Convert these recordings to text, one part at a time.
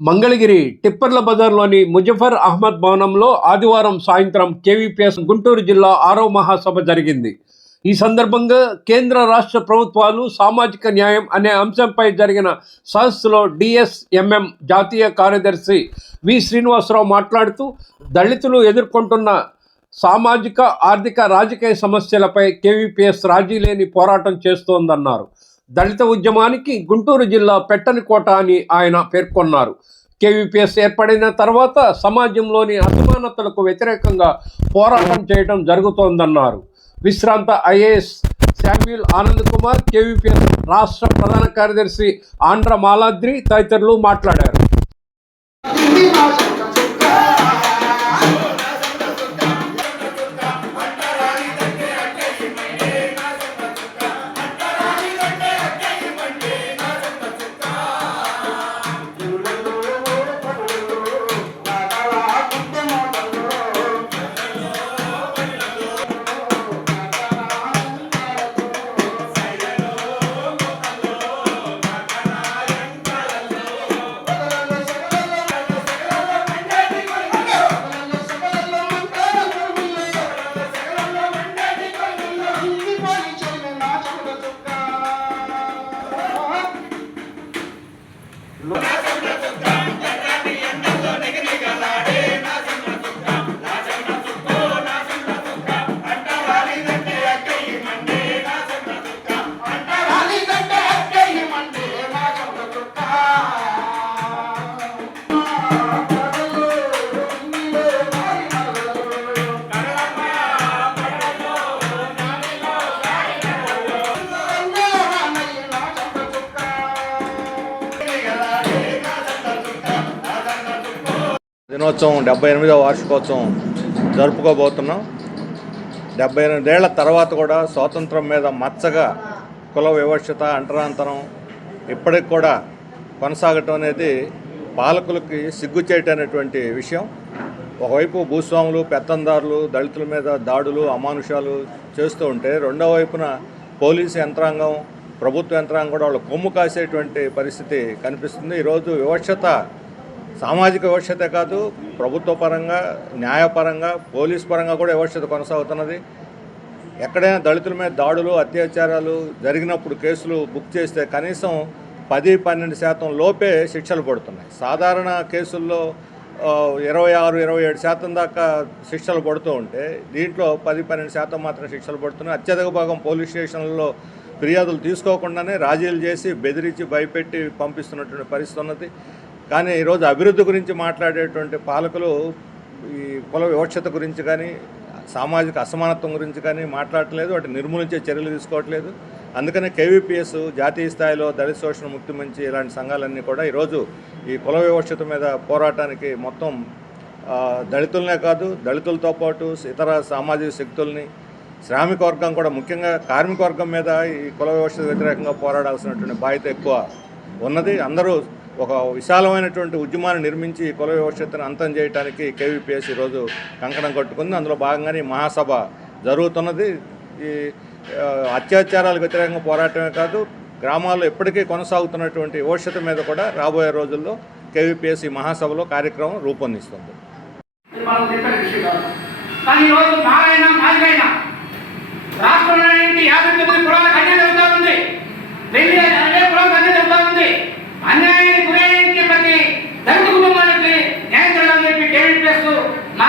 మంగళగిరి టిప్పర్ల బజార్లోని ముజఫర్ అహ్మద్ భవనంలో ఆదివారం సాయంత్రం కేవీపీఎస్ గుంటూరు జిల్లా ఆరో మహాసభ జరిగింది. ఈ సందర్భంగా కేంద్ర రాష్ట్ర ప్రభుత్వాలు సామాజిక న్యాయం అనే అంశంపై జరిగిన సదస్సులో డిఎస్ఎంఎం జాతీయ కార్యదర్శి వి శ్రీనివాసరావు మాట్లాడుతూ దళితులు ఎదుర్కొంటున్న సామాజిక ఆర్థిక రాజకీయ సమస్యలపై కేవీపీఎస్ రాజీ లేని పోరాటం చేస్తోందన్నారు. దళిత ఉద్యమానికి గుంటూరు జిల్లా పెట్టని కోట అని ఆయన పేర్కొన్నారు. కేవీపీఎస్ ఏర్పడిన తర్వాత సమాజంలోని అసమానతలకు వ్యతిరేకంగా పోరాటం చేయడం జరుగుతోందన్నారు. విశ్రాంత IAS Samuel Anand Kumar KVPS రాష్ట్ర ప్రధాన కార్యదర్శి ఆంధ్ర మాలాద్రి తదితరులు మాట్లాడారు. దినోత్సవం డెబ్బై ఎనిమిదవ వార్షికోత్సవం జరుపుకోబోతున్నాం. డెబ్బై ఎనిమిదేళ్ళ తర్వాత కూడా స్వాతంత్రం మీద మచ్చగా కుల వివక్షత అంటరాంతరం ఇప్పటికి కూడా కొనసాగటం అనేది పాలకులకి సిగ్గుచేటనేటువంటి విషయం. ఒకవైపు భూస్వాములు పెత్తందారులు దళితుల మీద దాడులు అమానుషాలు చేస్తూ ఉంటే రెండో వైపున పోలీసు యంత్రాంగం ప్రభుత్వ యంత్రాంగం కూడా వాళ్ళు కొమ్ము కాసేటువంటి పరిస్థితి కనిపిస్తుంది. ఈరోజు వివక్షత సామాజిక వివక్షత కాదు ప్రభుత్వ పరంగా న్యాయపరంగా పోలీస్ పరంగా కూడా వివక్షత కొనసాగుతున్నది. ఎక్కడైనా దళితుల మీద దాడులు అత్యాచారాలు జరిగినప్పుడు కేసులు బుక్ చేస్తే కనీసం పది పన్నెండు శాతం లోపే శిక్షలు పడుతున్నాయి. సాధారణ కేసుల్లో ఇరవై ఆరు ఇరవై ఏడు శాతం దాకా శిక్షలు పడుతూ ఉంటే దీంట్లో పది పన్నెండు శాతం మాత్రం శిక్షలు పడుతున్నాయి. అత్యధిక భాగం పోలీస్ స్టేషన్లలో ఫిర్యాదులు తీసుకోకుండానే రాజీలు చేసి బెదిరించి భయపెట్టి పంపిస్తున్నటువంటి పరిస్థితి ఉన్నది. కానీ ఈరోజు అభివృద్ధి గురించి మాట్లాడేటువంటి పాలకులు ఈ కుల వివక్షత గురించి కానీ సామాజిక అసమానత్వం గురించి కానీ మాట్లాడట్లేదు వాటిని నిర్మూలించే చర్యలు తీసుకోవట్లేదు. అందుకనే కేవీపీఎస్ జాతీయ స్థాయిలో దళిత శోషణ ముక్తి మంచి ఇలాంటి సంఘాలన్నీ కూడా ఈరోజు ఈ కుల వివక్షత మీద పోరాటానికి మొత్తం దళితులనే కాదు దళితులతో పాటు ఇతర సామాజిక శక్తుల్ని శ్రామిక వర్గం కూడా ముఖ్యంగా కార్మిక వర్గం మీద ఈ కుల వ్యవస్థ వ్యతిరేకంగా పోరాడాల్సినటువంటి బాధ్యత ఎక్కువ ఉన్నది. అందరూ ఒక విశాలమైనటువంటి ఉద్యమాన్ని నిర్మించి కుల వ్యవస్థను అంతం చేయడానికి కేవీపీఎస్ ఈరోజు కంకణం కట్టుకుంది. అందులో భాగంగానే ఈ మహాసభ జరుగుతున్నది. ఈ అత్యాచారాలకు వ్యతిరేకంగా పోరాటమే కాదు గ్రామాల్లో ఎప్పటికీ కొనసాగుతున్నటువంటి వివక్షత మీద కూడా రాబోయే రోజుల్లో కేవీపీఎస్ ఈ మహాసభలో కార్యక్రమం రూపొందిస్తుంది. రాష్ట్రంలో యాభై తొమ్మిది కులాలకు అన్యాయం జరుగుతూ ఉంది వెళ్ళి అనే కులాలకు అన్యాయం జరుగుతూ ఉంది అన్యాయానికి గురైన ప్రతి దళిత కుటుంబానికి న్యాయం జరగాలని చెప్పి కేవీ ప్లస్ నా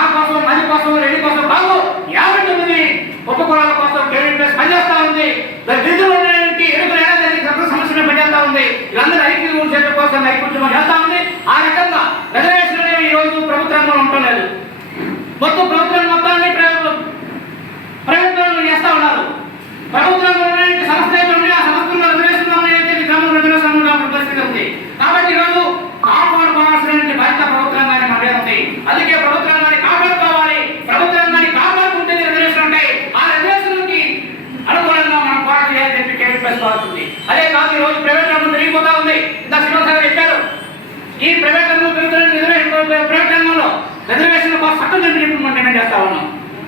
కోసం రెడ్డి కోసం బాబు యాభై తొమ్మిది ఉప కులాల కోసం కేవీ ప్లస్ పనిచేస్తా ఉంది. గిరిజనులు ఉన్నటువంటి ఎరువులు ఏడాది సమస్యలు పనిచేస్తా ఉంది. వీళ్ళందరూ ఐక్య చేయడం కోసం ఐక్యం చేస్తా ఉంది. ఆ రకంగా రిజర్వేషన్ అనేవి ఈ రోజు ప్రభుత్వ రంగంలో ఉండలేదు మొత్తం ప్రభుత్వం మొత్తాన్ని ప్రైవేట్ ప్రభుత్వం చేస్తా ఉన్నారు ప్రభుత్వంలో ఉన్నటువంటి సంస్థలు ఉన్నాయి ఆ సంస్థల్లో రిజర్వేషన్ ఉన్నాయైతే ఈ గ్రామంలో రిజర్వేషన్ ఉన్నటువంటి పరిస్థితి ఉంది కాబట్టి ఈరోజు కాపాడుకోవాల్సినటువంటి బాధ్యత ప్రభుత్వంగానే మనదే ఉంది అందుకే ప్రభుత్వాన్ని కాపాడుకోవాలి ప్రభుత్వాన్ని కాపాడుకుంటే రిజర్వేషన్ ఉంటాయి ఆ రిజర్వేషన్కి అనుకూలంగా మనం పోరాటం చేయాలని చెప్పి కేంద్ర అవుతుంది అదే కాదు ఈ రోజు ప్రైవేట్ రంగం పెరిగిపోతా ఉంది ఇంత శ్రీనివాస గారు చెప్పారు ఈ ప్రైవేట్ రంగం పెరుగుతున్న రిజర్వేషన్ ప్రైవేట్ రంగంలో రిజర్వేషన్ కోసం చట్టం మనం డిమాండ్ చేస్తా ఉన్నాం.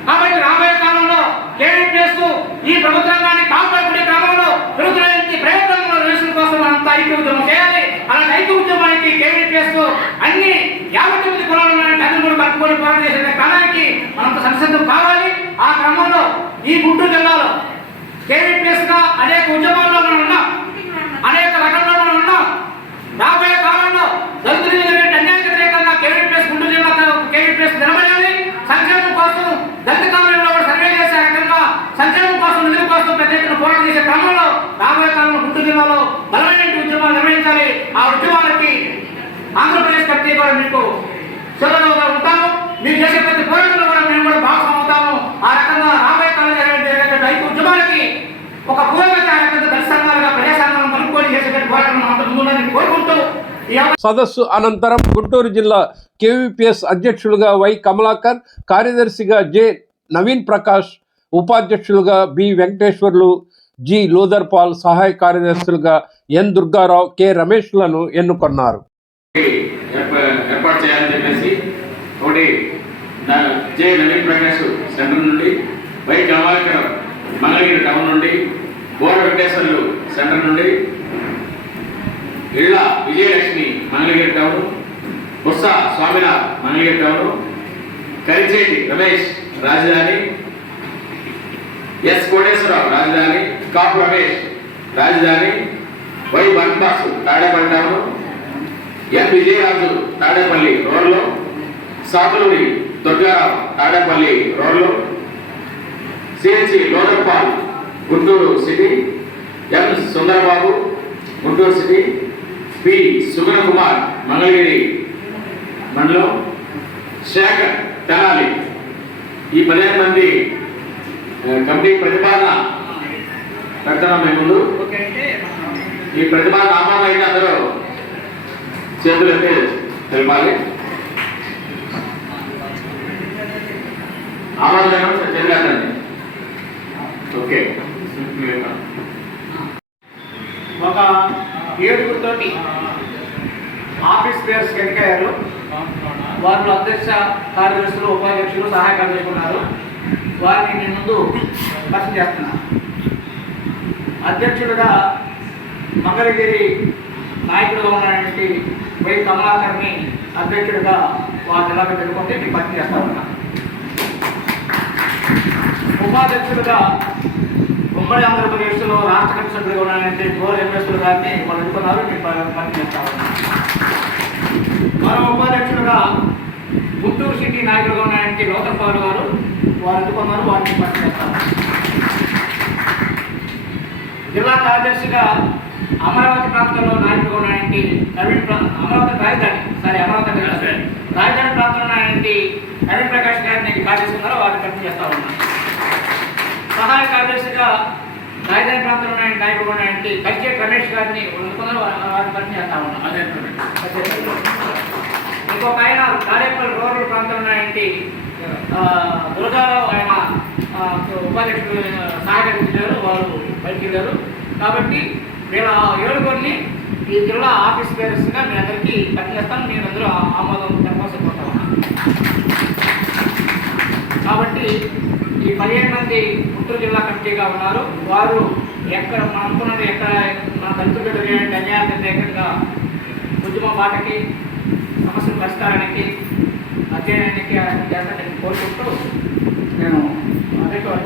కాబట్టి రాబోయే కాలంలో కేవీ చేస్తూ ఈ ప్రభుత్వాన్ని కాపాడుకునే క్రమంలో పెరుగుతున్న ప్రైవేట్ రంగంలో రిజర్వేషన్ కోసం మనంతా ఐక్య ఉద్యమం చేయాలి. అలాంటి ఐక్య ఉద్యమానికి కేవీ చేస్తూ అన్ని యాభై తొమ్మిది కులాలు అందరూ కూడా కట్టుకొని పోరాటం చేసే కాలానికి మనంత సంసిద్ధం కావాలి. ఆ క్రమంలో ఈ గుంటూరు జిల్లాలో కేవీపీఎస్గా అనేక ఉద్యమాల్లో మనం ఉన్నాం. అనేక రకంలో మనం ఉన్నాం. రాబోయే కాలంలో దళితులు జరిగే అన్యాయ వ్యతిరేకంగా కేవీపీఎస్ గుంటూరు జిల్లా కేవీపీఎస్ నిలబడాలి సంక్షేమం కోసం దళిత కాలంలో కూడా సర్వే చేసే రకంగా సంక్షేమం కోసం నిధుల కోసం పెద్ద ఎత్తున పోరాటం చేసే క్రమంలో రాబోయే కాలంలో గుంటూరు జిల్లాలో బలమైన ఉద్యమాలు ఆ ఉద్యమాలకి ఆంధ్రప్రదేశ్ కమిటీ కూడా మీకు సెలవుగా ఉంటాను మీరు చేసే ప్రతి పోరాటంలో కూడా మేము కూడా భాగస్వామి అవుతాము. ఆ రకంగా రాబోయే కాలంలో జరిగే ఐదు ఉద్యమాలకి ఒక పూర్వక రకంగా దళిత సంఘాలుగా ప్రజా సంఘాలను చేసేటువంటి పోరాటం అంత ముందుండాలని కోరుకుంటూ సదస్సు అనంతరం గుంటూరు జిల్లా కేవీపీఎస్ అధ్యక్షులుగా వై కమలాకర్ కార్యదర్శిగా జె నవీన్ ప్రకాష్ ఉపాధ్యక్షులుగా బి వెంకటేశ్వర్లు జి. లోదర్పాల్ సహాయ కార్యదర్శులుగా ఎన్. దుర్గారావు కె. రమేష్లను ఎన్నుకొన్నారు. ఏర్పాటు చేయాలని చెప్పేసి ఒకటి జె. నవీన్ ప్రకాష్ సెంటర్ నుండి వై. కమలాకర్ మంగళగిరి టౌన్ నుండి బోర వెంకటేశ్వర్లు సెంటర్ నుండి ఇళ్ళ విజయలక్ష్మి మంగళగిరి టౌన్ బుస్స స్వామినాథ్ మంగళగిరి టౌన్ కరిచేటి రమేష్ రాజధాని ఎస్. కోటేశ్వరరావు రాజధాని కాపు రాజధాని వై వన్బాసు తాడేపల్లి టౌన్ ఎన్ విజయరాజు తాడేపల్లి రోడ్లో సాతులూరి దుర్గారావు తాడేపల్లి రోడ్లో CHC లోదర్పాల్ Guntur city M Sundara Babu Guntur city P Sumana Kumar Mangalagiri mandal Sekhar Tenali. ఈ పదిహేను మంది కమిటీ ప్రతిపాదన పెడతాం మేము ముందు. ఈ ప్రతిభా ఆమోదం అయితే అందరూ చేతులు ఎత్తి తెలిపాలి. ఆమోదం చేతులు ఓకే. ఒక ఏడుగురితోటి ఆఫీస్ పేర్స్ ఎన్నికయ్యారు వారిలో అధ్యక్ష కార్యదర్శులు ఉపాధ్యక్షులు సహాయ కార్యదర్శులు ఉన్నారు. వారిని నేను ముందు పరిచయం చేస్తున్నాను అధ్యక్షుడిగా మంగళగిరి నాయకుడుగా ఉన్నటువంటి వై కమలాకర్ని అధ్యక్షుడిగా వారిని ఎలాగ పెట్టుకుంటే మీకు పరిచయం చేస్తా ఉన్నా. ఉపాధ్యక్షుడిగా ఉమ్మడి ఆంధ్రప్రదేశ్లో రాష్ట్ర కమిటీ సభ్యులుగా ఉన్నటువంటి ఎంఎస్లు గారిని వాళ్ళు ఎన్నుకున్నారు మీకు పరిచయం చేస్తా ఉన్నా. మరో గుంటూరు సిటీ నాయకులుగా ఉన్నటువంటి లోకపాల్ గారు వారు ఎన్నుకున్నారు వారిని పని చేస్తారు జిల్లా కార్యదర్శిగా అమరావతి ప్రాంతంలో నాయకులుగా ఉన్నటువంటి నవీన్ అమరావతి రాజధాని. సారీ అమరావతి. రాజధాని ప్రాంతంలో ఉన్నటువంటి నవీన్ ప్రకాష్ గారిని కార్యదర్శి ఉన్నారు వారిని పరిచయం చేస్తా ఉన్నాను సహాయ కార్యదర్శిగా రాజధాని ప్రాంతంలో ఉన్న నాయకుడు ఉన్నటువంటి కరిచేటి రమేష్ గారిని వా- వారిని పరిచయం చేస్తా ఉన్నాను ఇంకొక ఆయన తాడేపల్లి రూరల్ ప్రాంతంలో ఉన్నటువంటి ఆ, దుర్గారావు ఆయన. ఉపాధ్యక్షుడు సహాయకరించారు వారు బయటికి వెళ్ళారు. కాబట్టి వీళ్ళ ఏడుగురిని ఈ జిల్లా ఆఫీస్ పేరెస్గా మీ అందరికీ పనిచేస్తాను. మీరు అందరూ ఆమోదం తెలపాల్సి కాబట్టి ఈ పదిహేను మంది గుంటూరు జిల్లా కమిటీగా ఉన్నారు. వారు ఎక్కడ మనం అనుకున్నది ఎక్కడ మన దళితులు జరిగే అన్యాయం వ్యతిరేకంగా ఉద్యమ బాటకి సమస్యల పరిష్కారానికి అధ్యయనానికి చేస్తారని కోరుకుంటూ నేను থেকে